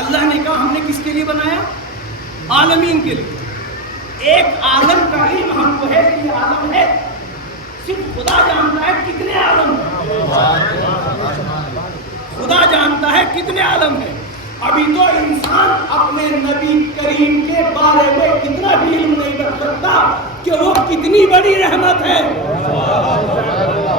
اللہ نے کہا ہم نے کس کے لیے بنایا؟ عالمین کے لیے۔ ایک عالم کا علم ہم کو ہے کہ یہ عالم ہے، صرف خدا جانتا ہے کتنے عالم ہیں، خدا جانتا ہے کتنے عالم ہیں۔ ابھی تو انسان اپنے نبی کریم کے بارے میں اتنا بھی علم نہیں رکھ سکتا کہ وہ کتنی بڑی رحمت ہے۔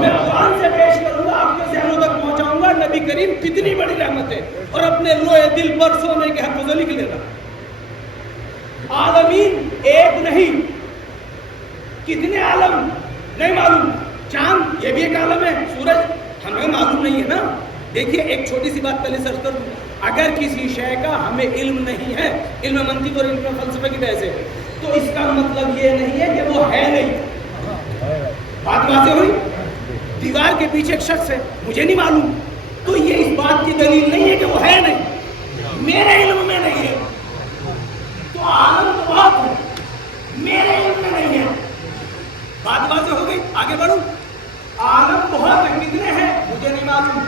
میں قرآن سے پیش کروں گا، آپ کے ذہنوں تک پہنچاؤں گا نبی کریم کتنی بڑی رحمت ہے، اور اپنے لوہے دل پر سونے کے حق کو لکھ لینا۔ عالمین ایک نہیں، کتنے عالم نہیں معلوم۔ چاند یہ بھی ایک عالم ہے، سورج ہمیں معلوم نہیں ہے نا۔ دیکھیے ایک چھوٹی سی بات پہلے سرچ کر دوں، اگر کسی شے کا ہمیں علم نہیں ہے، علم منطق اور علم فلسفہ کی بحث ہے، تو اس کا مطلب یہ نہیں ہے کہ وہ ہے نہیں۔ بات واضح ہوئی؟ دیوار کے پیچھے ایک شخص ہے، مجھے نہیں معلوم، تو یہ اس بات کی دلیل نہیں ہے کہ وہ ہے نہیں، میرے علم میں نہیں ہے، تو عالم تو بہت ہے، میرے علم میں نہیں ہے۔ بات واضح ہو گئی؟ آگے بڑھوں، عالم بہت ہے، کتنے ہیں مجھے نہیں معلوم،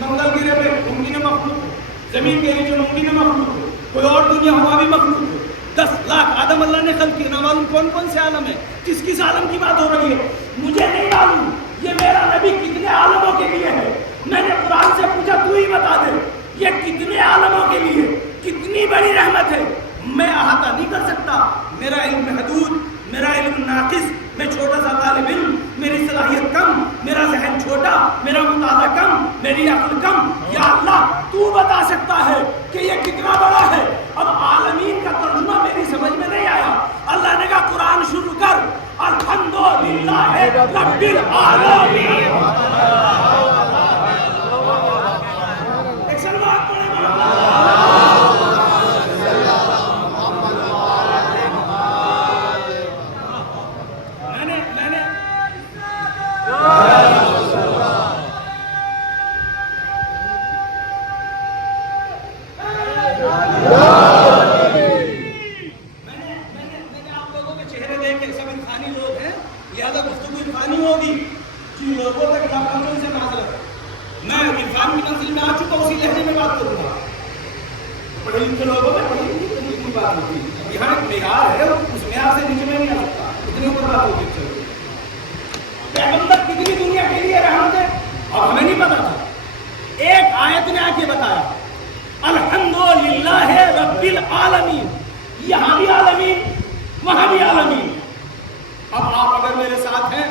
منگل گرہ پہ ممکن ہے مخلوق ہو، زمین کے نیچے ممکن ہے مخلوق ہو، کوئی اور دنیا ہوا بھی مخلوق ہو، 10 لاکھ آدم اللہ نے خلق کیا، نہ معلوم کون کون سے عالم ہے، کس کس عالم کی بات ہو رہی ہے مجھے نہیں معلوم۔ یہ میرا نبی کتنے عالموں کے لیے ہے، میں نے قرآن سے پوچھا تو ہی بتا دے یہ کتنے عالموں کے لیے، کتنی بڑی رحمت ہے، میں احاطہ نہیں کر سکتا، میرا علم محدود، میرا علم ناقص، میں چھوٹا سا طالب علم، میری صلاحیت کم، میرا ذہن چھوٹا، میرا مطالعہ کم، میری عقل کم، یا اللہ تو بتا سکتا ہے کہ یہ کتنا بڑا ہے۔ اب عالمین کا ترجمہ میری سمجھ میں نہیں آیا، اللہ نے کہا قرآن شروع کر، الحمدللہ رب العالمین۔ ایک سلوات پڑھیں پیغمبر کتنی دنیا کے لیے رحمت ہے اور ہمیں نہیں پتا تھا۔ ایک آیت نے آ کے بتایا الحمدللہ رب العالمین، یہاں بھی عالمین وہاں بھی عالمین۔ اب آپ اگر میرے ساتھ ہیں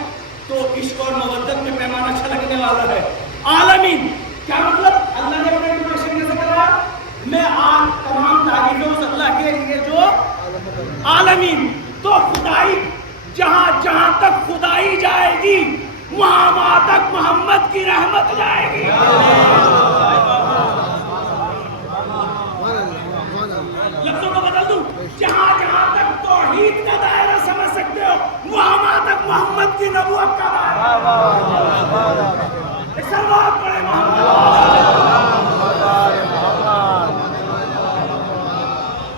تو عشق اور مودت میں پیمانہ چھلکنے والا ہے۔ عالمین کیا مطلب؟ اللہ نے اپنے انٹروڈکشن کیسے کرا؟ میں آج تمام تعریفیں اس اللہ کے لیے جو عالمین، تو خدائی جہاں جہاں تک خدائی جائے گی وہاں وہاں تک محمد کی رحمت جائے گی۔ لفظوں کو بدل دوں، جہاں جہاں تک توحید کا دائرہ سمجھ سکتے ہو وہاں وہاں تک محمد کی نبوت کا دائرہ۔ ایک سلوات پڑھیں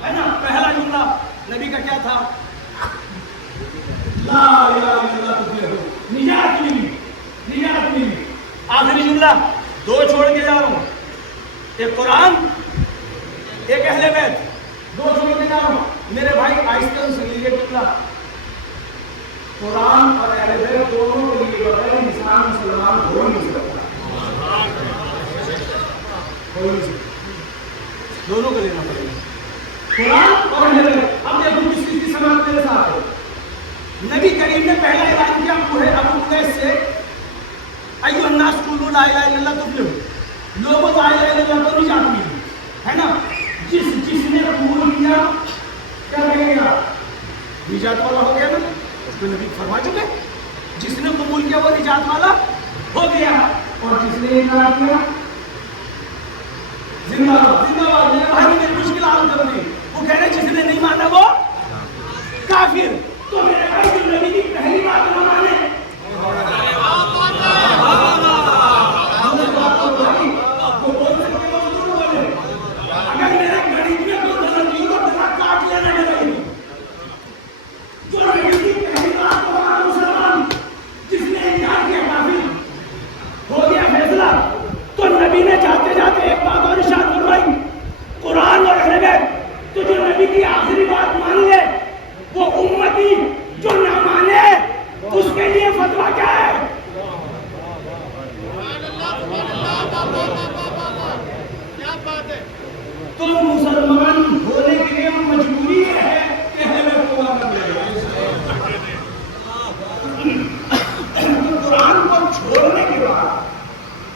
ہے نا؟ پہلا جملہ نبی کا کیا تھا؟ لا الہ الا اللہ، نجات ملی، نجات ملی۔ آخری جملہ دو چھوڑ کے جا رہا ہوں، ایک قرآن ایک اہل بیت، دو چھوڑ کے جا رہا ہوں میرے بھائی، آہستہ سے یہ جملہ، قرآن اور اہل بیت دونوں کے لیے بغیر انسان مسلمان ہو نہیں سکتا، دونوں کو لینا پڑے گا، قرآن اور اہل بیت۔ اب دیکھو کس کی سماعت میرے ساتھ ہے۔ نبی کریم نے پہلا اعلان کیا کوہ ابو قبیس سے، ایھا الناس قولوا لا الہ الا اللہ تفلحوا، لوگوں لا الہ الا اللہ کو نجات ملی ہے نا۔ جس نے قبول کیا کیا کہیں گا؟ نجات والا ہو گیا نا، اس میں نبی فرما چکے، جس نے قبول کیا وہ نجات والا ہو گیا، اور جس نے انکار کیا زندہ باد۔ میرے بھائی نے مشکل حال کر دی، وہ کہہ رہے جس نے نہیں مانا وہ کافر۔ تو میرے بھائی جو نبی کی پہلی بات نہ مانے، اگر میرے غریب میں کوئی غلط نہیں تو دماغ کاٹ لینا ہے۔ جو نبی کی پہلی بات کو مانا مسلمان، جس نے انکار کیا کافر، ہو گیا فیصلہ۔ تو نبی نے جاتے جاتے ایک بات اور ارشاد فرمائی، قرآن اور اہل بیت، تو جو نبی کی آخری بات مان لے وہ امتی، جو نہ مانے اس کے لیے فتویٰ کیا ہے؟ تو مسلمان ہونے کے لیے مجبوری ہے کہ ہمیں قرآن قرآن کو چھوڑنے کے بعد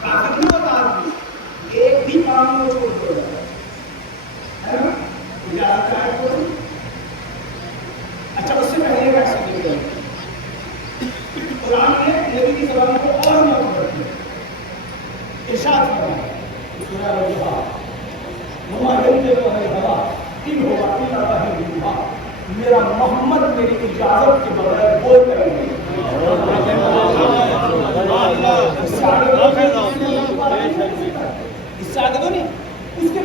کافر نہیں ہوتا آدمی، ایک بھی کام کو چھوڑ دے ہے نا، اجازت چاہے کوئی۔ اچھا اس سے پہلے ایک ایسا نہیں ہے، قرآن نے نبی کی زبان کو اور موت کر دیا، ارشاد فرمایا سورہ الجواب، میرا محمد میری اجازت کے بغیر بول کر نہیں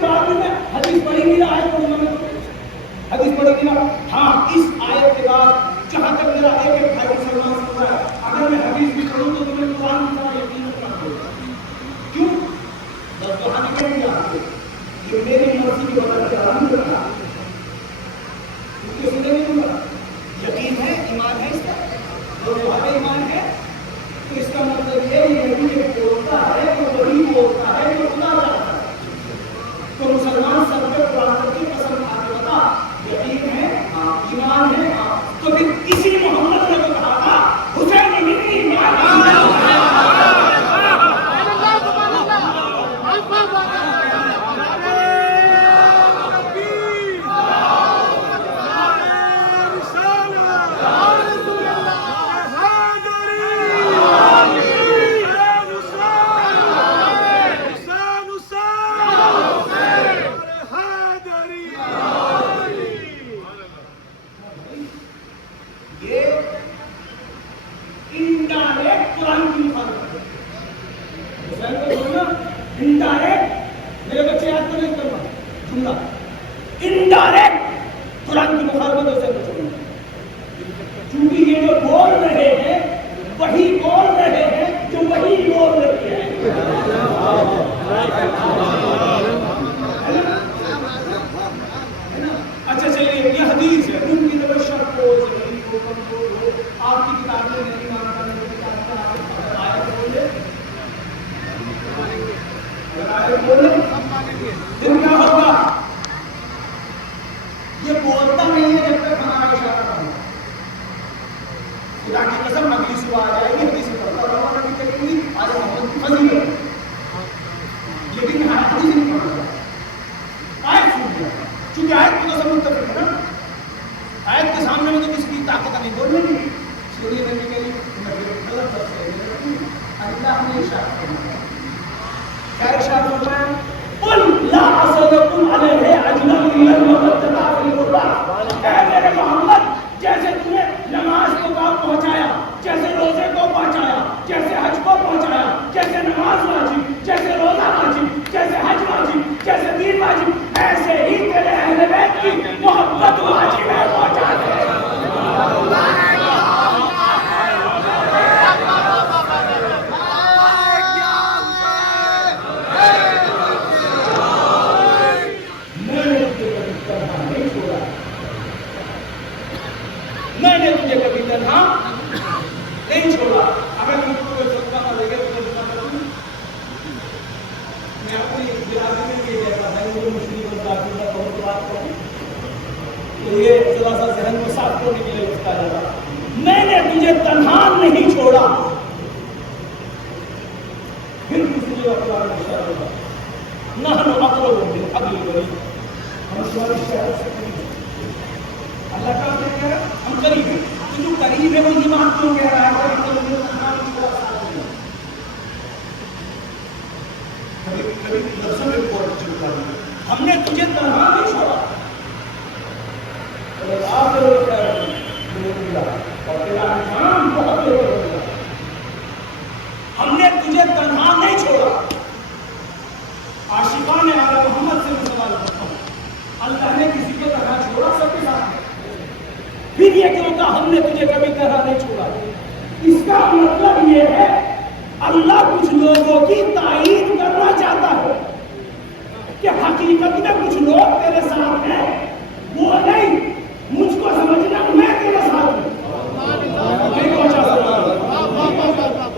بعد میں حدیث پڑھی گی نا آیت پڑھوں گا حدیث پڑھی گی نا ہاں اس آیت کے بعد جہاں تک میرا ایک ایک بھائی مسلمان سن رہا ہے اگر میں حدیث بھی پڑھوں تو تمہیں قرآن کی طرح یقین رکھنا ہوگا کیوں بس بہانے کے نہیں آتے یہ میری مرضی کی وجہ سے آرام نہیں رکھا کیونکہ سنے نہیں ہوگا یقین ہے ایمان ہے اس کا اور واقعی ایمان ہے تو اس کا مطلب یہ ہے کہ یہ بولتا ہے وہ وہی بولتا ہے جو خدا چاہتا ہے تو مسلمان سب پہ قرآن کی قسم کھا کے بتا یقین ہے ایمان ہے تو پھر اسی محمد نے تو کہا تھا حسین بن ایمان ہم نے تجھے تنہا نہیں چھوڑا ہم نے تجھے تنہا نہیں چھوڑا. عاشقان آل محمد سے میں سوال کرتا ہوں, اللہ نے کسی کو تنہا چھوڑا سب کے ساتھ؟ پھر یہ کیوں کہا ہم نے تجھے کبھی تنہا نہیں چھوڑا؟ اس کا مطلب یہ ہے اللہ کچھ لوگوں کی تائید کرنا چاہتا ہے کہ حقیقت میں کچھ لوگ تیرے ساتھ ہیں, وہ نہیں, مجھ کو سمجھنا میں تیرے ساتھ ہوں.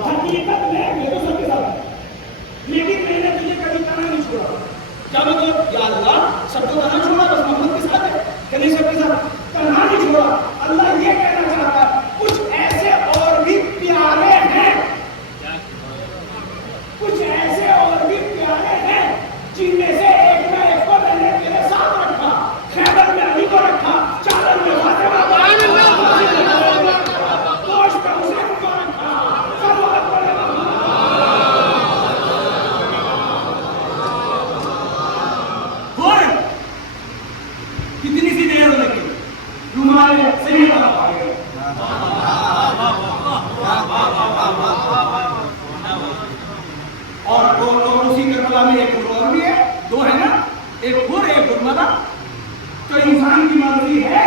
حقیقت میں تو سب کے ساتھ, لیکن میں نے تجھے کبھی تنہا نہیں چھوڑا. کیا مطلب؟ یا اللہ سب کو تنہا چھوڑا, بس محمد کے ساتھ ہے کہ نہیں سب کے ساتھ؟ تنہا نہیں چھوڑا. اللہ یہ کہنا چاہتا ہے کچھ ایسے اور بھی پیارے ہیں, کچھ ایسے اور بھی پیارے ہیں جن میں سے ایک نہ ایک کو میں نے تیرے ساتھ رکھا. خیبر میں علی کو رکھا, چادر میں فاطمہ کو رکھا. ایک خور ایک خرملا. تو انسان کی مرضی ہے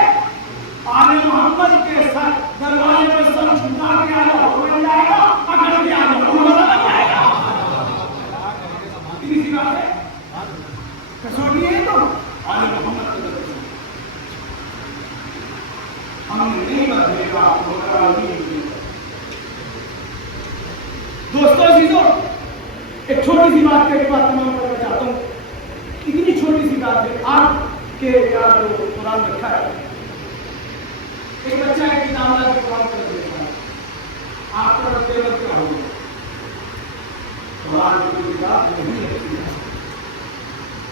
آل محمد کے سر دروازے پر سر جھکا کے آ جاؤ بن جائے گا, اگر کے آ جاؤ خرملا بن جائے گا. کتنی سی بات ہے, کسوٹی ہے تو آل محمد کے در ہم نے نہیں بدلے گا. دوستوں عزیزوں, ایک چھوٹی سی بات کے بعد تمام کرنا چاہتا ہوں. اتنی چھوٹی سی بات ہے آپ کے یہاں جو قرآن رکھا ہے, ایک بچہ ایک کتاب لا کے قرآن کر دیتا ہے, آپ کا پیپر کیا ہوگا؟ قرآن کی کتاب نہیں رکھی ہے.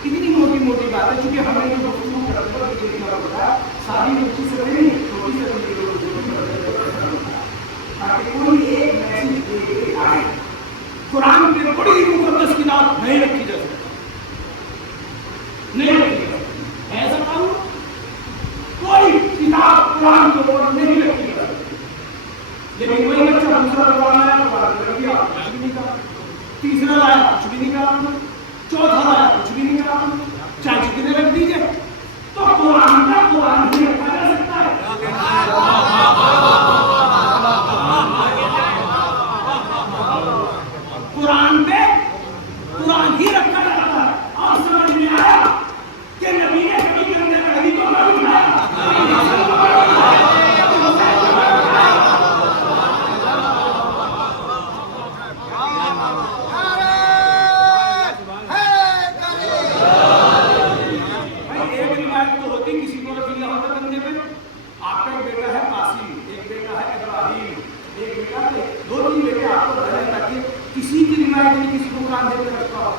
اتنی موٹی موٹی بات ہے, چونکہ ہمیں جو گفتگو کرتے ہیں یہ لکھنا ہوتا ہے ساری بچی سے نہیں, چھوٹی سے تاکہ کوئی ایک میسج دے کے آئے. قرآن میں بڑی مقدس کتاب نہیں رکھی جا سکتی, نہیں رکھی جا سکتی. ایسا معلوم کوئی کتاب قرآن کے اوپر نہیں رکھی جا سکتی. لیکن وہی بچہ دوسرا قرآن آیا قرآن رکھ دیا, کچھ بھی نہیں کہا. تیسرا لایا, کچھ بھی نہیں کہا. چوتھا لایا, کچھ بھی نہیں کہا. چاہے جتنے رکھ دیجیے, تو قرآن کا قرآن ہی رکھا جا سکتا ہے. قرآن پہ قرآن ہی رکھا جاتا ہے. اور سمجھ میں آیا کہ نبی نے کبھی کرنے کا حدیث کو نہ اٹھایا. ایک روایت تو ہوتی کسی کو دیا ہوتا کندھے پہ, آپ کا ایک بیٹا ہے قاسم, ایک بیٹا ہے ابراہیم, ایک بیٹا ہے, دو تین بیٹے آپ کو بھرے تاکہ کسی کی روایت نہیں کسی کو قرآن دے کر رکھا ہو.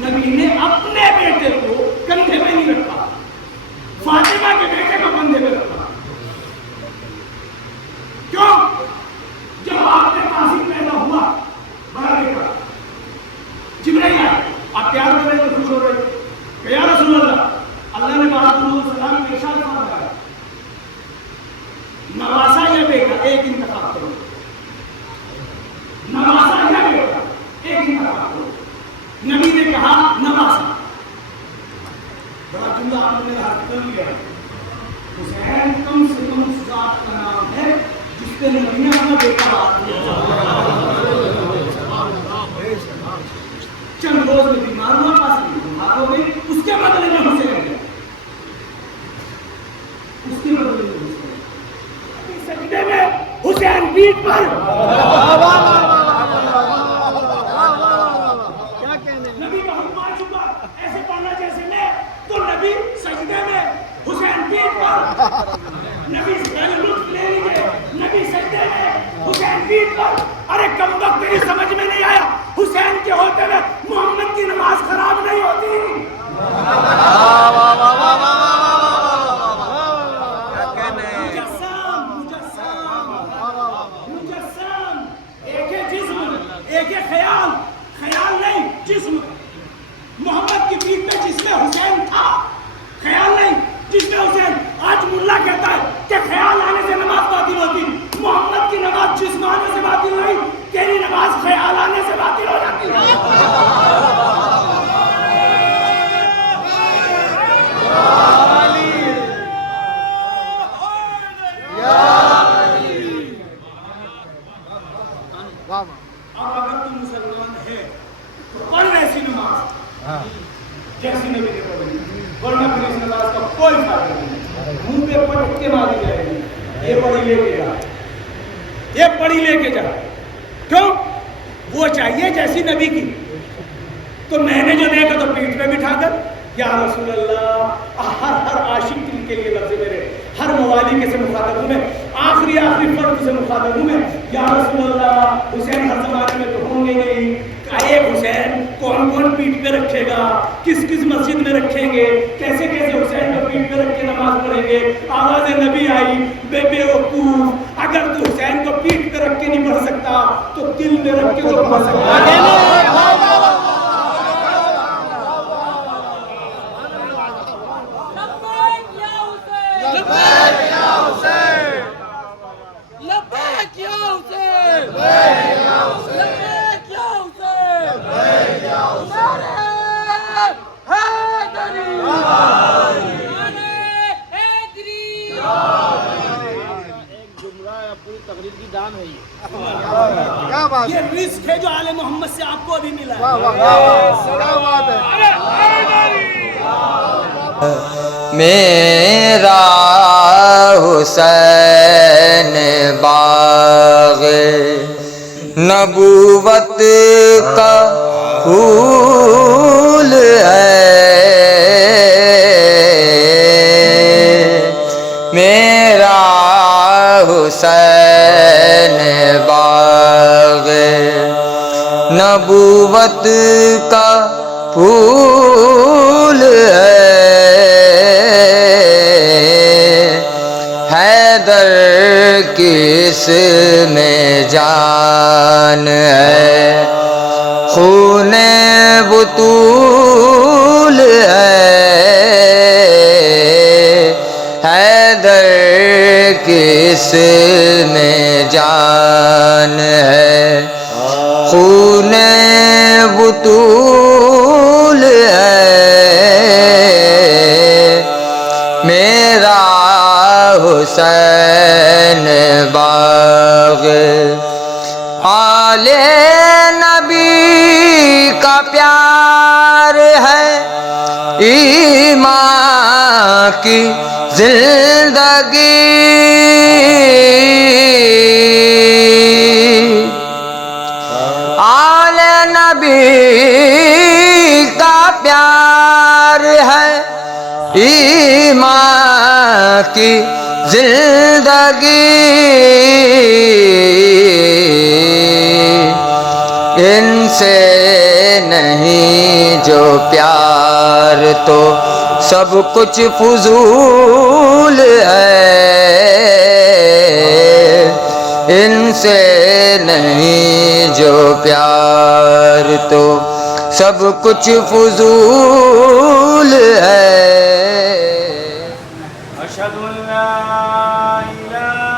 نبی نے اپنے بیٹے کو کندھے پہ نہیں رکھا, فاطمہ کے بیٹے کو کندھے پہ رکھا. کیوں؟ جب آپ کے قاسم پیدا ہوا بڑا بیٹا, جبرائیل آئے, آپ پیار کر رہے تو خوش ہو رہے کہ یا رسول اللہ, اللہ نے بات السلام کے ارشاد فرمایا نواسا یا بیٹا ایک انتخاب کرو, نواسا یا بیٹا ایک انتخاب کرو. نبی نے کہا نواسا. بڑا جملہ آپ نے حاصل کر لیا. حسین کم سے کم ذات کا نام ہے جس پہ نبی نے اپنا بیٹا بات کیا. چند روز میں بیمار ہوا, پاس بیمار ہو گئی, اس کے بدلے میں حسین گیا, اس کے بدلے میں سجدے میں حسین پیٹھ پر. نبی کا حکم آ چکا, ایسے پڑھنا جیسے میں, تو نبی سجدے میں حسین پیٹھ پر. نبی لطف لے لیجیے, نبی سجدے میں حسین پیٹھ پر. ارے کم وقت تیری سمجھ میں نہیں آیا, حسین کے ہوتے ہوئے محمد کی نماز خراب نہیں ہوتی. ایک خیال, خیال نہیں جسم. محمد کی پیٹھ پہ جس میں حسین تھا, خیال نہیں جس میں حسین. آج ملا کہتا ہے کہ خیال آنے سے نماز باطل ہوتی. محمد کی نماز جسم آنے سے باطل نہیں, تیری نماز خیال آنے سے باطل ہو جاتی ہے. اور اگر تم مسلمان ہے تو پڑھ ایسی نماز جیسی نبی نے پڑھی, ورنہ پھر اس نماز کا کوئی فائدہ نہیں. منہ پہ پڑھ کے ماری جائے گی, یہ پڑھی لے کے جا, یہ پڑھی لے کے جا. کیوں؟ وہ چاہیے جیسی نبی کی. تو میں نے جو دیکھا تو پیٹھ پہ بٹھا کر یا رسول اللہ, ہر عاشق کے لیے لفظ میرے, ہر موالی کے سے مخاطب ہوں میں, آخری فرد سے مخاطب ہوں میں. یا رسول اللہ, حسین ہر زمانے میں تو ہوں گے نہیں, ایک حسین کون کون پیٹھ پہ رکھے گا, کس کس مسجد میں رکھیں گے, کیسے کیسے حسین کو پیٹھ پہ رکھ کے نماز پڑھیں گے. آواز نبی آئی, بے وقوف, اگر تو حسین کو پیٹھ پہ رکھ کے نہیں پڑھ سکتا تو دل میں رکھ کے تو پڑھ سکتا ہے. جان ہے یہ. کیا بات ہے. یہ رزق ہے جو آل محمد سے آپ کو ابھی ملا ہے. واہ واہ کیا بات ہے. میرا حسین باغ نبوت کا پھول ہے. میرا حسین باغ نبوت کا پھول ہے. حیدر کی اس میں جان ہے. خون بطول ہے. حیدر کی اس میں جان ہے. خون بطول ہے. میرا حسین باغ آل نبی کا پیار ہے. ایمان کی زندگی آل نبی کا پیار ہے. ایمان کی زندگی ان سے نہیں جو پیار تو سب کچھ فضول ہے. ان سے نہیں جو پیار تو سب کچھ فضول ہے. اشہد ان لا الہ